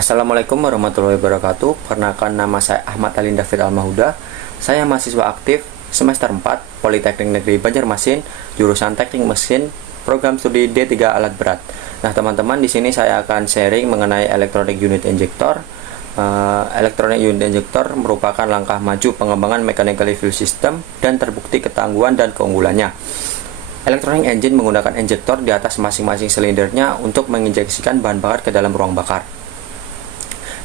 Assalamualaikum warahmatullahi wabarakatuh. Perkenalkan, nama saya Ahmad Alin David Almahuda. Saya mahasiswa aktif semester 4 Politeknik Negeri Banjarmasin, jurusan Teknik Mesin, program studi D3 Alat Berat. Nah, teman-teman, di sini saya akan sharing mengenai Electronic Unit Injector. Electronic Unit Injector merupakan langkah maju pengembangan Mechanical Fuel System dan terbukti ketangguhan dan keunggulannya. Electronic engine menggunakan injektor di atas masing-masing silindernya untuk menginjeksikan bahan bakar ke dalam ruang bakar.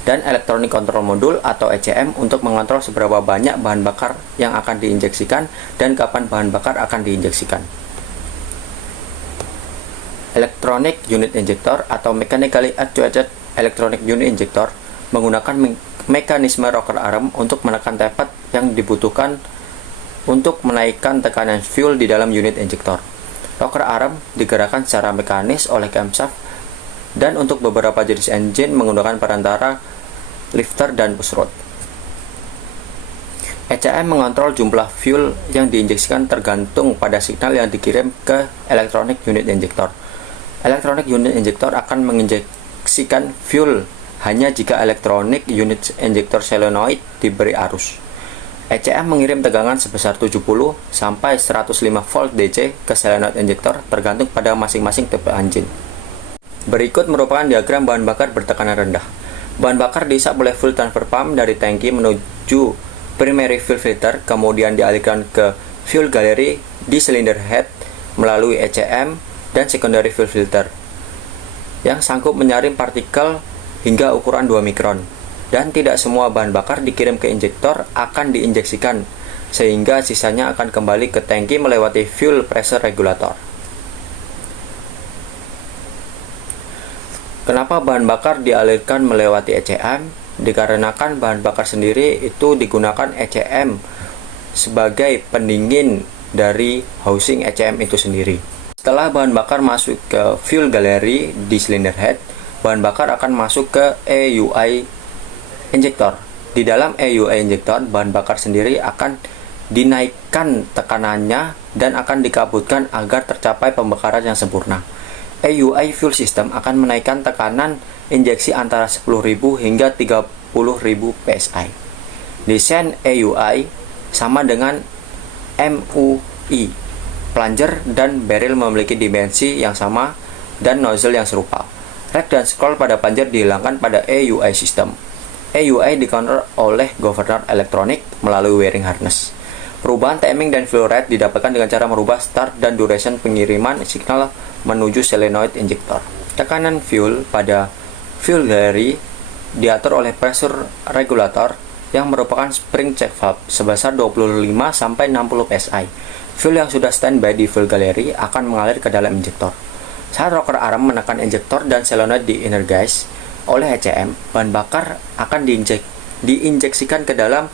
Dan Electronic Control Module atau ECM untuk mengontrol seberapa banyak bahan bakar yang akan diinjeksikan dan kapan bahan bakar akan diinjeksikan. Electronic Unit Injector atau Mechanically Actuated Electronic Unit Injector menggunakan mekanisme rocker arm untuk menekan tepet yang dibutuhkan untuk menaikkan tekanan fuel di dalam unit injektor. Rocker arm digerakkan secara mekanis oleh camshaft, dan untuk beberapa jenis engine menggunakan perantara lifter dan pushrod. ECM mengontrol jumlah fuel yang diinjeksikan tergantung pada signal yang dikirim ke Electronic Unit Injector. Electronic Unit Injector akan menginjeksikan fuel hanya jika Electronic Unit Injector solenoid diberi arus. ECM mengirim tegangan sebesar 70 sampai 105 volt DC ke solenoid injektor tergantung pada masing-masing tipe engine. Berikut merupakan diagram bahan bakar bertekanan rendah. Bahan bakar diisap oleh fuel transfer pump dari tangki menuju primary fuel filter, kemudian dialihkan ke fuel gallery di cylinder head melalui ECM dan secondary fuel filter yang sanggup menyaring partikel hingga ukuran 2 mikron. Dan tidak semua bahan bakar dikirim ke injektor akan diinjeksikan, sehingga sisanya akan kembali ke tangki melewati fuel pressure regulator. Kenapa bahan bakar dialirkan melewati ECM? Dikarenakan bahan bakar sendiri itu digunakan ECM sebagai pendingin dari housing ECM itu sendiri. Setelah bahan bakar masuk ke fuel gallery di cylinder head, bahan bakar akan masuk ke EUI injektor. Di dalam EUI injektor, bahan bakar sendiri akan dinaikkan tekanannya dan akan dikabutkan agar tercapai pembakaran yang sempurna. EUI fuel system akan menaikkan tekanan injeksi antara 10.000 hingga 30.000 PSI. Desain EUI sama dengan MUI. Plunger dan barrel memiliki dimensi yang sama dan nozzle yang serupa. Rack dan scroll pada plunger dihilangkan pada EUI system. EUI dikontrol oleh governor elektronik melalui wiring harness. Perubahan timing dan flow rate didapatkan dengan cara merubah start dan duration pengiriman signal menuju solenoid injektor. Tekanan fuel pada fuel gallery diatur oleh pressure regulator yang merupakan spring check valve sebesar 25-60 PSI. Fuel yang sudah standby di fuel gallery akan mengalir ke dalam injektor. Saat rocker arm menekan injektor dan solenoid di-energize oleh ECM, bahan bakar akan diinjeksikan ke dalam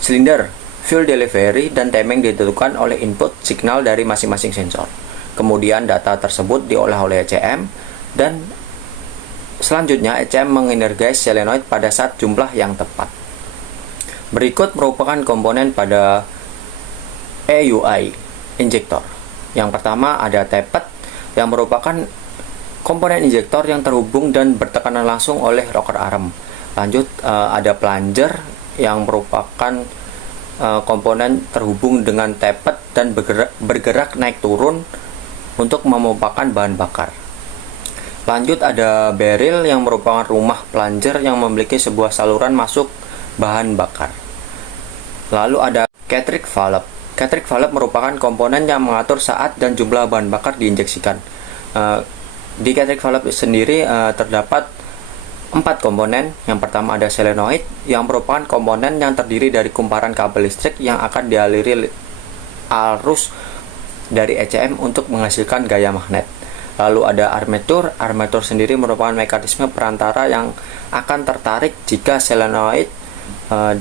silinder. Fuel delivery dan timing ditentukan oleh input signal dari masing-masing sensor. Kemudian data tersebut diolah oleh ECM, dan selanjutnya ECM mengenergize solenoid pada saat jumlah yang tepat. Berikut merupakan komponen pada EUI injektor. Yang pertama ada tepet yang merupakan komponen injektor yang terhubung dan bertekanan langsung oleh rocker arm. Lanjut ada plunger yang merupakan komponen terhubung dengan tepet dan bergerak naik turun untuk memompakan bahan bakar. Lanjut ada barrel yang merupakan rumah plunger yang memiliki sebuah saluran masuk bahan bakar. Lalu ada Catterick valve. Catterick valve merupakan komponen yang mengatur saat dan jumlah bahan bakar diinjeksikan. Di Catterick valve sendiri terdapat 4 komponen. Yang pertama ada solenoid yang merupakan komponen yang terdiri dari kumparan kabel listrik yang akan dialiri arus dari ECM untuk menghasilkan gaya magnet. Lalu ada armatur. Armatur sendiri merupakan mekanisme perantara yang akan tertarik jika solenoid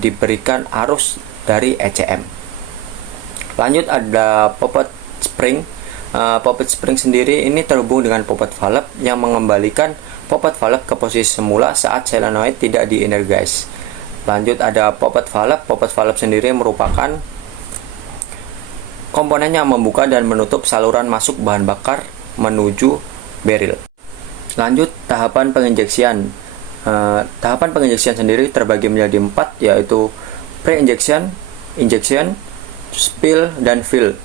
diberikan arus dari ECM. Lanjut ada poppet spring. Poppet spring sendiri ini terhubung dengan poppet valve yang mengembalikan poppet valve ke posisi semula saat solenoid tidak di-energize. Lanjut ada poppet valve. Poppet valve sendiri merupakan komponen yang membuka dan menutup saluran masuk bahan bakar menuju barrel. Lanjut tahapan penginjeksian. Tahapan penginjeksian sendiri terbagi menjadi 4, yaitu pre-injection, injection, spill, dan fill.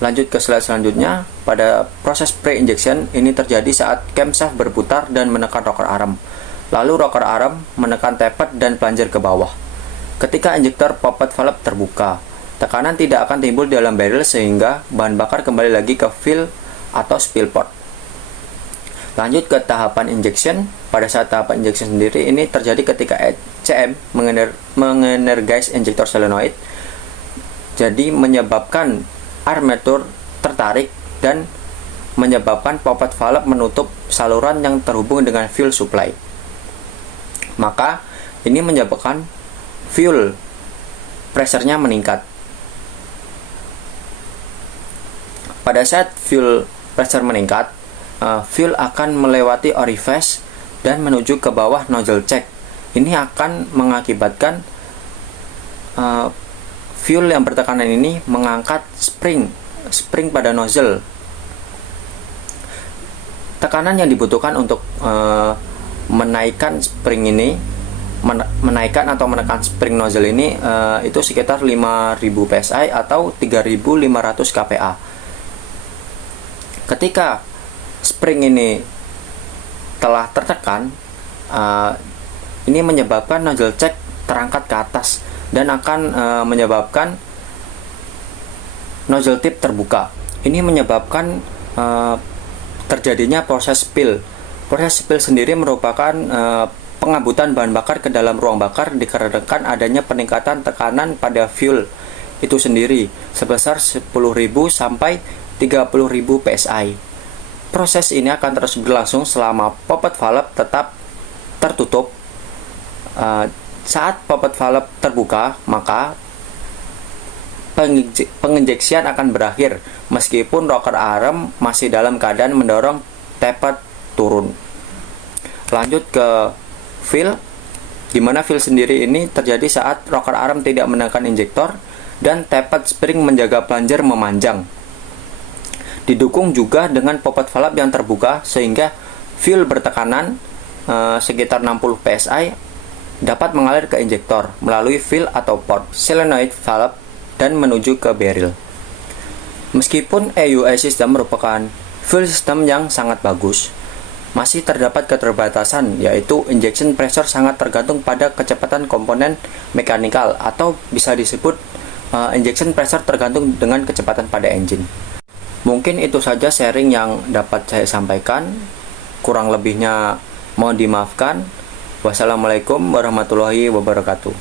Lanjut ke slide selanjutnya. Pada proses pre-injection ini terjadi saat camshaft berputar dan menekan rocker arm. Lalu rocker arm menekan tappet dan plunger ke bawah. Ketika injektor poppet valve terbuka, tekanan tidak akan timbul di dalam barrel sehingga bahan bakar kembali lagi ke fill atau spill port. Lanjut ke tahapan injection. Pada saat tahapan injection sendiri ini terjadi ketika ECM mengenergize injektor solenoid, jadi menyebabkan armatur tertarik dan menyebabkan poppet valve menutup saluran yang terhubung dengan fuel supply. Maka ini menyebabkan fuel pressure-nya meningkat. Pada saat fuel pressure meningkat, fuel akan melewati orifice dan menuju ke bawah nozzle check. Ini akan mengakibatkan fuel yang bertekanan ini mengangkat spring pada nozzle. Tekanan yang dibutuhkan untuk menaikkan spring ini, menaikkan atau menekan spring nozzle ini itu sekitar 5000 psi atau 3500 kPa. Ketika spring ini telah tertekan, ini menyebabkan nozzle check terangkat ke atas dan akan menyebabkan nozzle tip terbuka. Ini menyebabkan terjadinya proses spill. Proses spill sendiri merupakan pengambutan bahan bakar ke dalam ruang bakar dikarenakan adanya peningkatan tekanan pada fuel itu sendiri sebesar 10.000 sampai 30.000 psi. Proses ini akan terus berlangsung selama poppet valve tetap tertutup. Saat poppet valve terbuka, maka penginjeksian akan berakhir meskipun rocker arm masih dalam keadaan mendorong tappet turun. Lanjut ke fill, di mana fill sendiri ini terjadi saat rocker arm tidak menekan injektor dan tappet spring menjaga plunger memanjang. Didukung juga dengan poppet valve yang terbuka sehingga fuel bertekanan sekitar 60 psi dapat mengalir ke injektor melalui fill atau port solenoid valve dan menuju ke barrel. Meskipun EUI system merupakan fuel system yang sangat bagus, masih terdapat keterbatasan, yaitu injection pressure sangat tergantung pada kecepatan komponen mekanikal atau bisa disebut injection pressure tergantung dengan kecepatan pada engine. Mungkin itu saja sharing yang dapat saya sampaikan. Kurang lebihnya mohon dimaafkan. Wassalamualaikum warahmatullahi wabarakatuh.